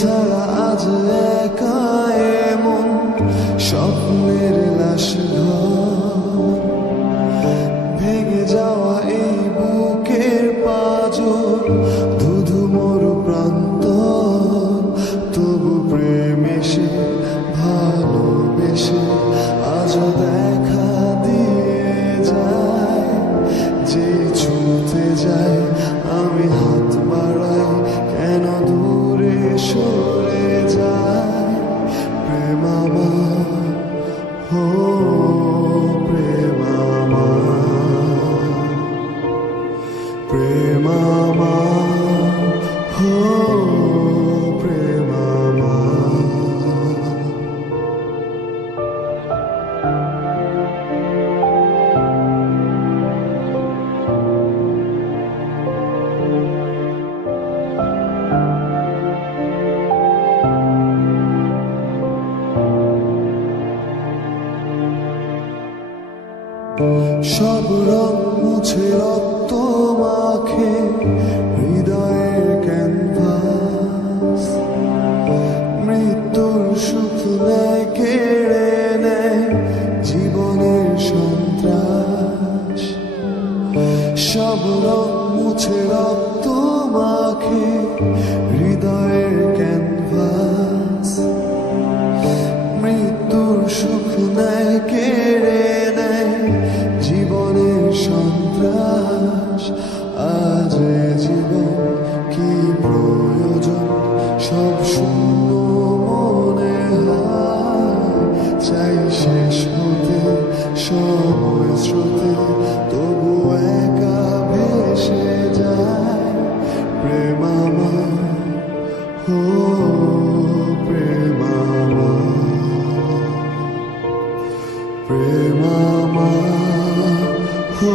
ছাড়া আজ একা এমন স্বপ্নের লাশ ঘর, ভেঙে যাওয়া এই বুকের পাঁজর, ধুধু মরু প্রান্তর। তবু প্রেম এসে ভালোবেসে আজও দেখা দিয়ে যায়। যে ছুঁতে যায় আমি হাত বাড়াই, কেন দূরে সরে যায়। প্রেম আমার, হো প্রেম আমার, প্রেম আমার, হো প্রেম আমার। সব রং মুছে রক্ত মাখে হৃদয়ের ক্যানভাস, মৃত্যুর সুখ নেয় কেড়ে নেয় জীবনের সন্ত্রাস। সব রং মুছে রক্ত মাখে হৃদয়ের ক্যানভাস, মৃত্যুর সুখ নেয় কেড়ে নেয় জীবনের সন্ত্রাস। আজ জীবন কি প্রয়োজন, সব শূন্য মনে হয়। চাই শেষ হতে সময় স্রোতে, তবু একা ভেসে যায়। প্রেম আমার, হো প্রেম আমার, প্রেম আমার, হো